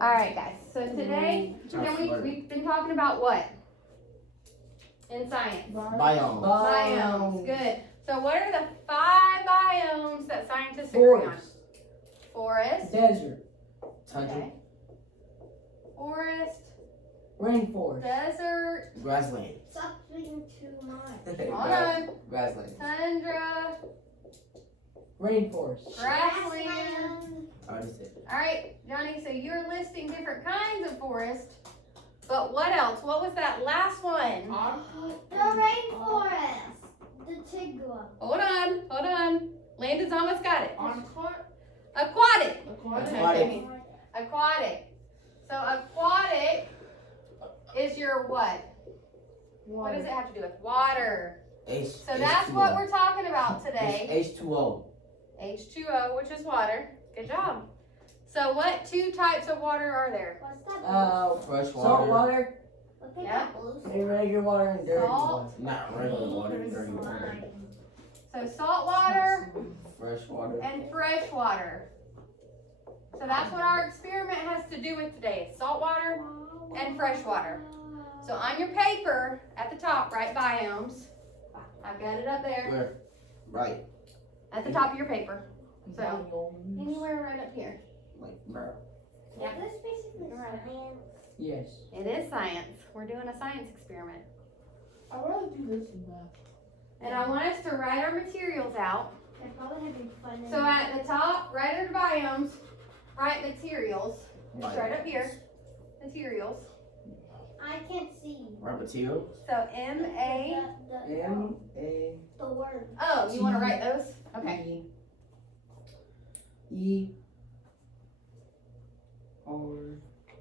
Alright guys, so today, we've been talking about what? In science? Biome. Biomes, good. So what are the 5 biomes that scientists agree on? Forest. Desert. Tundra. Okay. Forest. Rainforest. Desert. Grassland. Stop being too much. Hold on. Grassland. Tundra. Rainforest. Grassland. I already said. Alright, Johnny, so you're listing different kinds of forest. But what else? What was that last one? The rainforest. The Tigua. Hold on. Landon's almost got it. Aquatic. Aquatic. Aquatic. Aquatic. So aquatic is your what? What does it have to do with water? So that's what we're talking about today. H2O. H2O, which is water. Good job. So what 2 types of water are there? What's that? Fresh Salt water. water. Look at Yeah. that blue. And regular water and dirty Salt. water. Not regular water, dirty water. So salt water Fresh water. and fresh water. So that's what our experiment has to do with today. Is salt water and fresh water. So on your paper at the top, write biomes. I've got it up there Where? Right. at the top of your paper. So anywhere right up here. Like, bro. Yeah. Is this basically Right. science? Yes. It is science. We're doing a science experiment. I'd rather do this than that. And I want us to write our materials out. They're probably having fun. in So at the top, write our biomes, write materials. It's right up here. Materials. I can't see. Right material. So M-A. M-A-E. The word. Oh, you want to write those? Okay.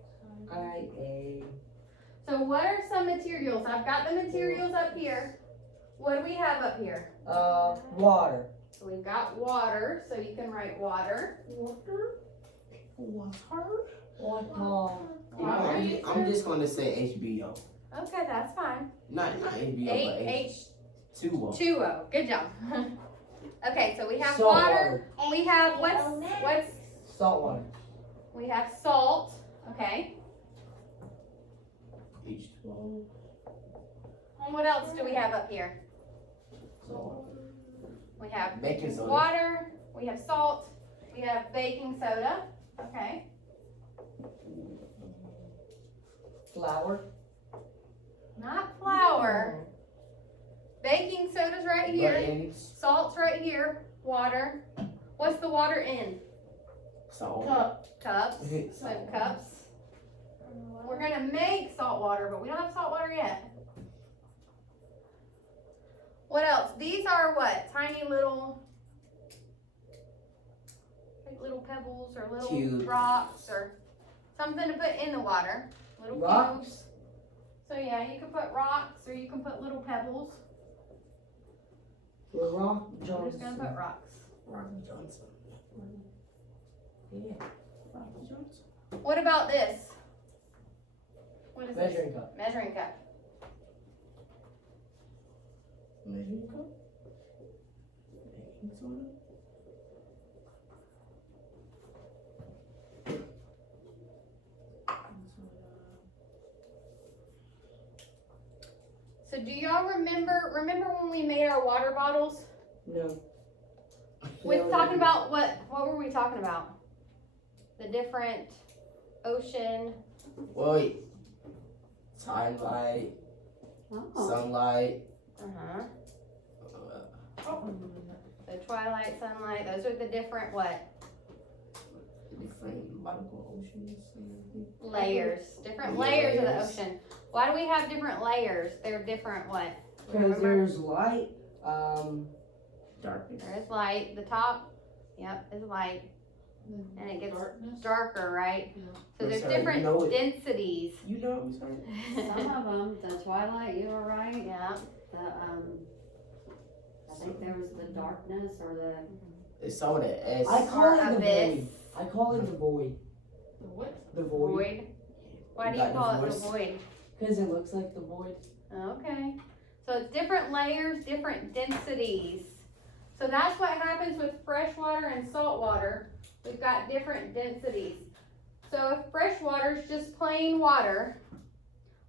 E-R-I-A. So what are some materials? I've got the materials up here. What do we have up here? Water. So we've got water, so you can write water. Water? Water? Water. I'm just going to say HBO. Okay, that's fine. Not HBO, H but H2O. 2O. Good job. Okay, so we have Salt water. We have what's Salt water. we have salt. Okay. H2O. What else do we have up here? So, We have baking soda. water. We have salt. We have baking soda. Okay. Flour. Not flour. Baking soda's right here. Eggs. Salt's right here. Water. What's the water in? Salt. Cups. So cups. We're gonna make salt water, but we don't have salt water yet. What else? These are what? Tiny little, like little pebbles or little Cubes. rocks or something to put in the water. Little Rocks? cubes. So yeah, you can put rocks or you can put little pebbles. Rock We're just gonna Johnson. put rocks. Rocky Johnson. Yeah. Rocky Johnson. What about this? What is this? Measuring cup. Measuring cup. Measuring cup. Baking soda. So do y'all remember when we made our water bottles? No. With talking about what were we talking about? The different ocean. Wait. Sunlight. Sunlight. Uh-huh. Uh, The twilight, sunlight, those are the different what? different magical oceans. Layers. Different Yeah, layers of the layers. ocean. Why do we have different layers? They're different what? Because Remember? there's light. Darkness. There is light. The top, yep, is light. And it gets Darkness. darker, right? Yeah. So I'm there's sorry, you different know it. densities. You know what I'm saying? Some of them, the twilight, you were right. Yeah. The I think there was the darkness or the It's some of the S. I call Or it the abyss. void. I call it the void. The what? The void. Void. Why do You you got the call it the voice. void? Because it looks like the void. Okay. So it's different layers, different densities. So that's what happens with fresh water and salt water. We've got different densities. So if fresh water is just plain water,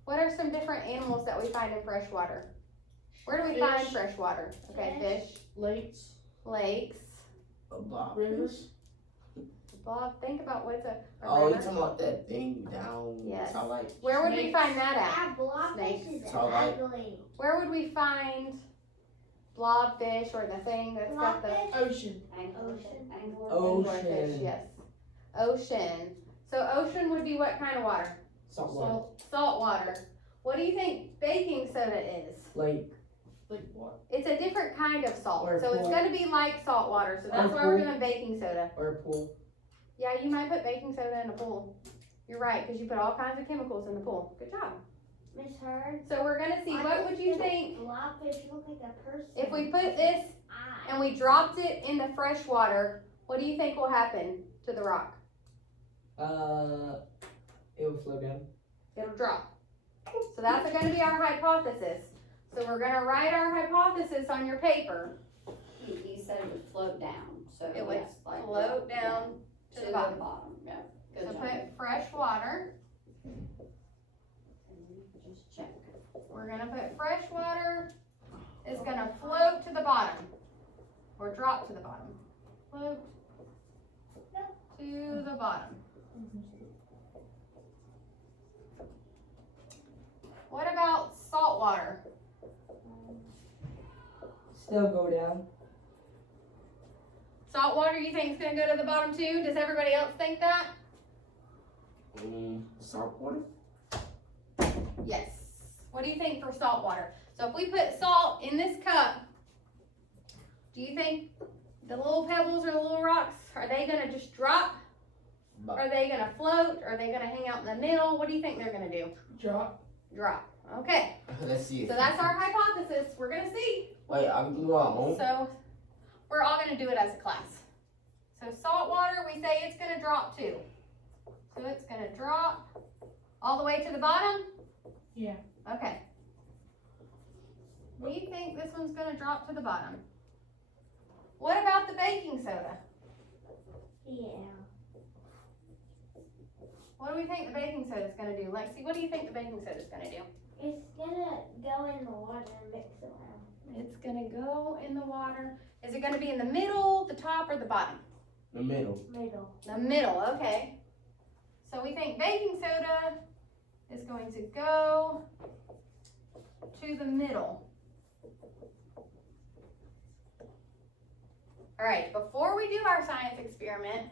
what are some different animals that we find in fresh water? Where do we find Fish. fresh water? Okay, fish, Lakes, lakes, A block. rivers. Bob, think about what's a Oh, you river. talking about that thing down Yes. Salt Lake? Where would we Snakes. find that at? That blobfish Snakes. is Tall light. ugly. Where would we find blobfish or the thing that's got the Blobfish? Ocean. Ocean. anglerfish? Yes. Ocean. So ocean would be what kind of water? Salt water. Salt water. What do you think baking soda is? Lake. Like what? It's a different kind of salt. Or So it's pool. gonna be like salt water. So that's Or why we're pool. doing baking soda. Or a pool. Yeah, you might put baking soda in a pool. You're right, because you put all kinds of chemicals in the pool. Good job. Miss Heard. So we're gonna see, what would you think Blobfish look like a person. if we put this Eye. and we dropped it in the fresh water? What do you think will happen to the rock? It will flow down. It'll drop. So that's gonna be our hypothesis. So we're gonna write our hypothesis on your paper. He said it would float down, so It would yes, like. float down to the bottom. Yeah, So good job. put fresh water. Just check. We're gonna put fresh water. It's gonna float to the bottom. Or drop to the bottom. Float to the bottom. What about salt water? Still go down. Salt water, you think is gonna go to the bottom too? Does everybody else think that? Salt water? Yes. What do you think for salt water? So if we put salt in this cup, do you think the little pebbles or the little rocks, are they gonna just drop? Are they gonna float? Are they gonna hang out in the middle? What do you think they're gonna do? Drop. Drop. Okay. Let's see. So that's our hypothesis. We're gonna see. Wait, I can do our own. So we're all gonna do it as a class. So salt water, we say it's gonna drop too. So it's gonna drop all the way to the bottom? Yeah. Okay. We think this one's gonna drop to the bottom. What about the baking soda? Yeah. What do we think the baking soda is gonna do? Lexi, what do you think the baking soda is gonna do? It's gonna go in the water and mix around. It's gonna go in the water. Is it gonna be in the middle, the top, or the bottom? The middle. Middle. The middle, okay. So we think baking soda is going to go to the middle. All right, before we do our science experiment,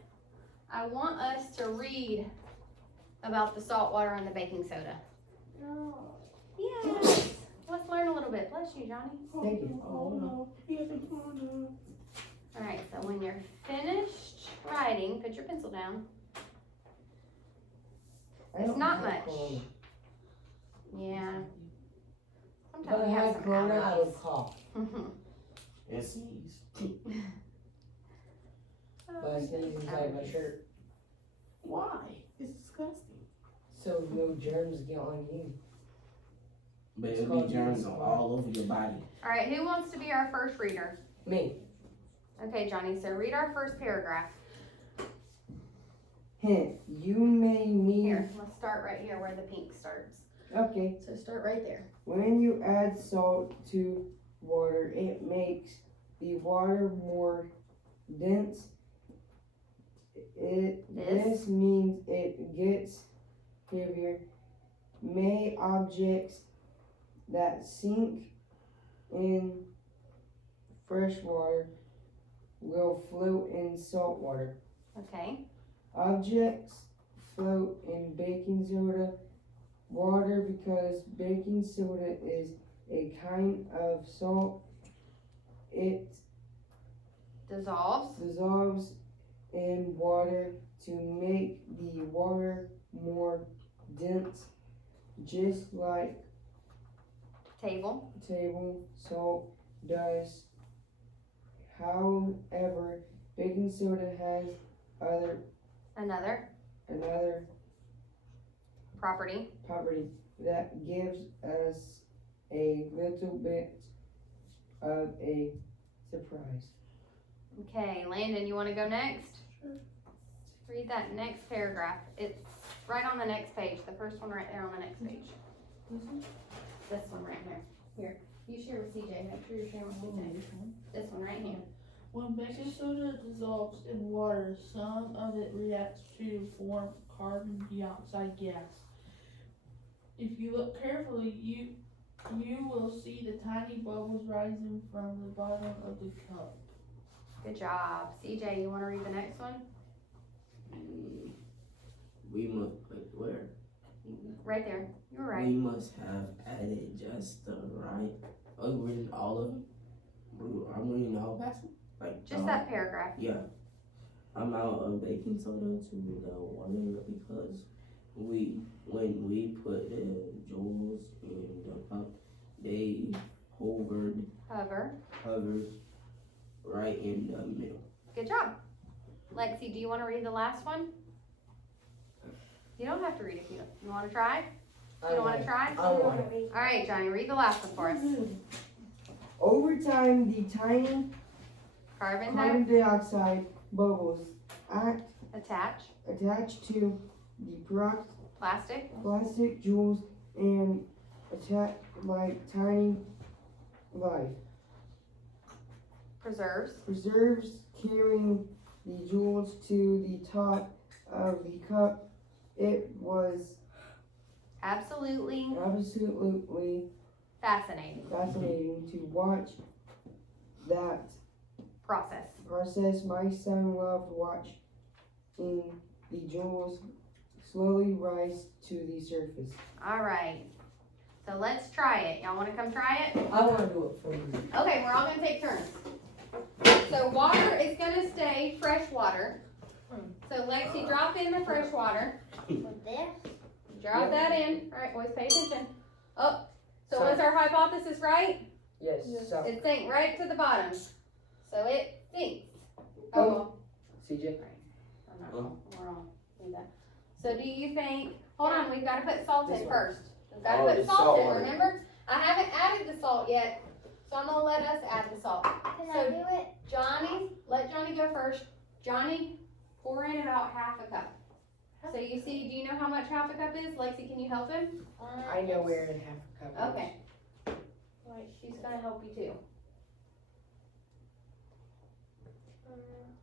I want us to read about the salt water and the baking soda. No. Yes. Let's learn a little bit. Bless you, Johnny. Thank you. Oh no. He has a corner. All right, so when you're finished writing, put your pencil down. I don't not have much. Corona. Yeah. If Sometimes I we have had some corona, I would allergies. cough. And sneeze. But I sneeze inside my shirt. Why? It's disgusting. So no germs get on you. But it'll be germs all over your body. All right, who wants to be our first reader? Me. Okay, Johnny, so read our first paragraph. Hint. You may need. Here, let's start right here where the pink starts. Okay. So start right there. When you add salt to water, it makes the water more dense. This means it gets heavier. May objects that sink in fresh water will float in salt water. Okay. Objects float in baking soda water because baking soda is a kind of salt. It Dissolves. in water to make the water more dense, just like Table. table salt does. However, baking soda has Another another property. property that gives us a little bit of a surprise. Okay, Landon, you want to go next? Read that next paragraph. It's right on the next page. The first one right there on the next page. This one right here. Here. You share with CJ. Make sure you're sharing with CJ. This one right here. When baking soda dissolves in water, some of it reacts to form carbon dioxide gas. If you look carefully, you will see the tiny bubbles rising from the bottom of the cup. Good job. CJ, you want to read the next one? We must, wait, where? Right there. You're right. We must have added just the right, we're reading all of them? I'm reading the whole passage? Like, Just that paragraph. Yeah. Amount of baking soda to the water because when we put the jewels in the cup, they hovered right in the middle. Good job. Lexi, do you want to read the last one? You don't have to read it if you don't. You want to try? You don't want to try? I want it. All right, Johnny, read the last one for us. Over time, the tiny Carbon dioxide bubbles attach attach to the plastic plastic jewels and attack like tiny life. preserves Preserves carrying the jewels to the top of the cup. It was absolutely absolutely fascinating fascinating to watch that process. process. My son loved watching the jewels slowly rise to the surface. All right. So let's try it. Y'all want to come try it? I want to do it for you. Okay, we're all going to take turns. So water is going to stay fresh water. So Lexi, drop in the fresh water. With this? Drop that in. All right, boys, pay attention. Oh, so was our hypothesis right? Yes. So, It sank right to the bottom. So it sinks. Oh. CJ. I'm not wrong. We're all do that. So do you think, hold on, we've got to put salt This in one. first. We've got to Oh, put the salt salt in, one. remember? I haven't added the salt yet, so I'm going to let us add the salt. Can So- I do it? Johnny, let Johnny go first. Johnny, pour in about half a cup. So you see, do you know how much half a cup is? Lexi, can you help him? I know where in half a cup. is. Okay. Right, she's going to help you too.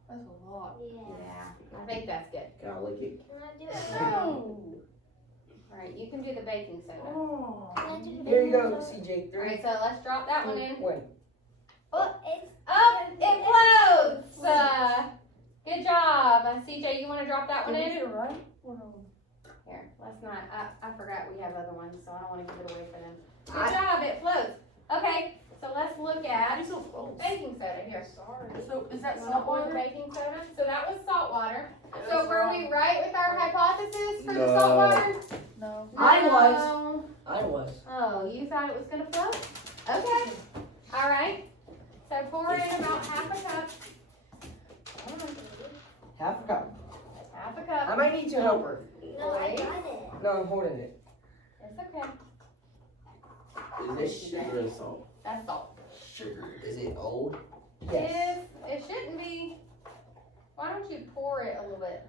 That's a lot. Yeah. Yeah, I think that's good. Can I lick it? Can I do it? No. All right, you can do the baking soda. Oh. Can I do the Here you baking go, soda? CJ. All 3, right, so let's drop that one in. 1. Oh, it's Oh, it floats! Good job. CJ, you want to drop that one in? it right? Or no? Here, let's not, I forgot we have other ones, so I don't want to give it away for them. Good job, it floats. Okay, so let's look at You're so close. baking soda here. Sorry. So is that You want to salt pour the water? baking soda? So that was salt water. That So was were wrong. we right with our hypothesis for the No. salt water? No. I was. No. I was. Oh, you thought it was gonna float? Okay. All right. So pour in about half a cup. Half a cup. Half a I cup. might need to help her. no, I got it. No, I'm holding it. It's okay. Is this sugar and salt? That's salt. Sugar. Is it old? Yes. It shouldn't be. Why don't you pour it a little bit?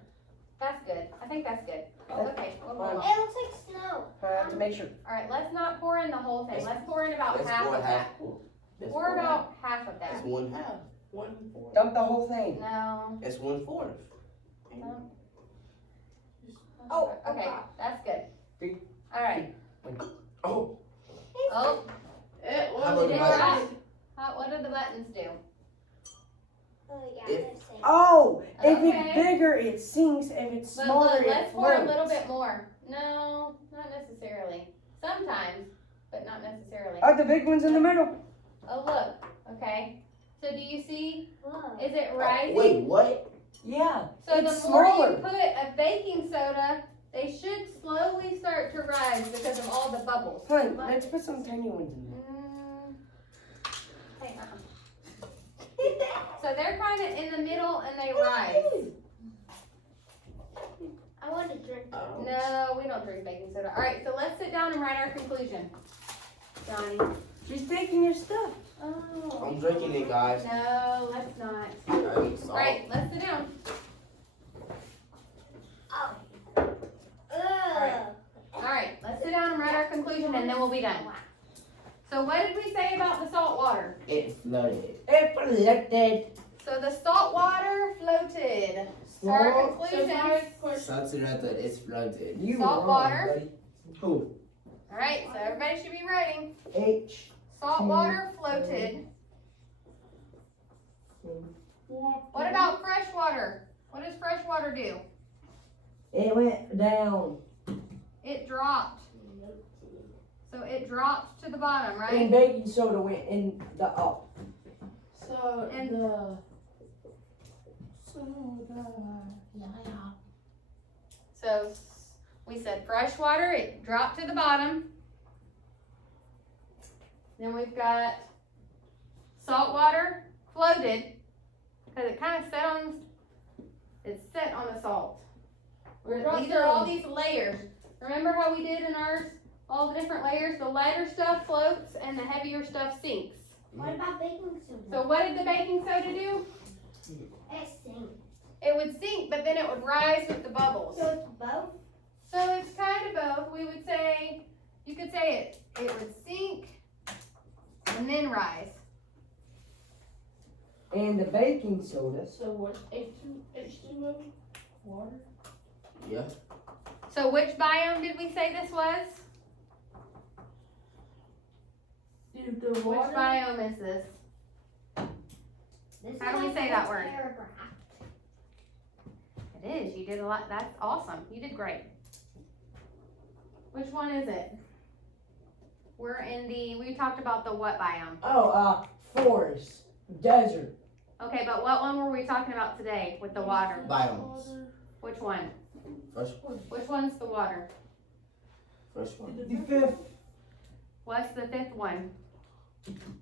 That's good. I think that's good. Okay. We'll move on. It looks like snow. I have to make sure. All right. Let's not pour in the whole thing. Let's pour in about Let's half pour of that. Let's Pour about half of That's that. 1/2. 1/4. Dump the whole thing. No. That's 1/4. no. Oh, Okay. That's good. 3. All right. Oh. Oh. It How was about Did it the right? buttons? What do the buttons do? Oh, yeah, If- they're safe. Oh, if Okay. it's bigger, it sinks. If it's But smaller, look, let's it pour a floats. little bit more. No, not necessarily. Sometimes, but not necessarily. The big one's in the middle. Oh, look. Okay. So do you see? Whoa. Is it rising? Wait, what? Yeah. So it's the more smaller. you put a baking soda, they should slowly start to rise because of all the bubbles. Hun, let's put some tiny ones in there. Hey, So they're kind of in the middle and they rise. I want to drink it. Oh. No, we don't drink baking soda. All right, so let's sit down and write our conclusion. Johnny. She's taking your stuff. Oh. I'm drinking it, guys. No, let's not. Alright, All right, let's sit down. conclusion and then we'll be done. So what did we say about the salt water? It flooded. It flooded. So the salt water floated. So our Salt. So conclusions. my question, Saturated, it's flooded. You Salt were water. wrong, buddy. Who? Alright, so everybody should be writing. H. Salt water floated. What about fresh water? What does fresh water do? It went down. It dropped. So it dropped to the bottom, And right? baking soda went in the up. so And- So we said fresh water, it dropped to the bottom. Then we've got salt water floated because it kind of set on the salt. These are all these layers. Remember how we did in ours? All the different layers. The lighter stuff floats and the heavier stuff sinks. What about baking soda? So what did the baking soda do? It sinks. It would sink, but then it would rise with the bubbles. So it's both? So it's kind of both. We would say, you could say it would sink and then rise. And the baking soda. so what, H2O, water? Yeah. So which biome did we say this was? Dude, the Which water, biome is this? This How do is we like say a that word? paragraph. It is. You did a lot. That's awesome. You did great. Which one is it? We talked about the what biome? Oh, forest. Desert. Okay, but what one were we talking about today with the water? Biomes. Which one? Fresh water. Which one's the water? Fresh water. The fifth. What's the fifth one?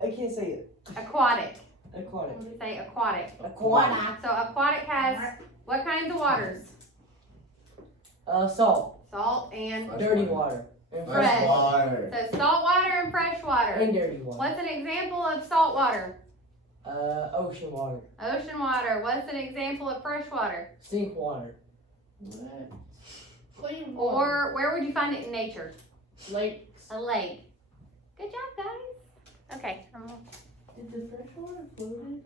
I can't say it. Aquatic. Aquatic. Say aquatic. Aquatic. So aquatic has what kinds of waters? Salt. Salt and Fresh Dirty water. water. And Fresh. water. so salt water and fresh water. And dirty water. What's an example of salt water? Ocean water. Ocean water. What's an example of fresh water? Sink water. What? clean water, Or where would you find it in nature? lakes. A lake. Good job, guys. Okay. Did the fresh water floated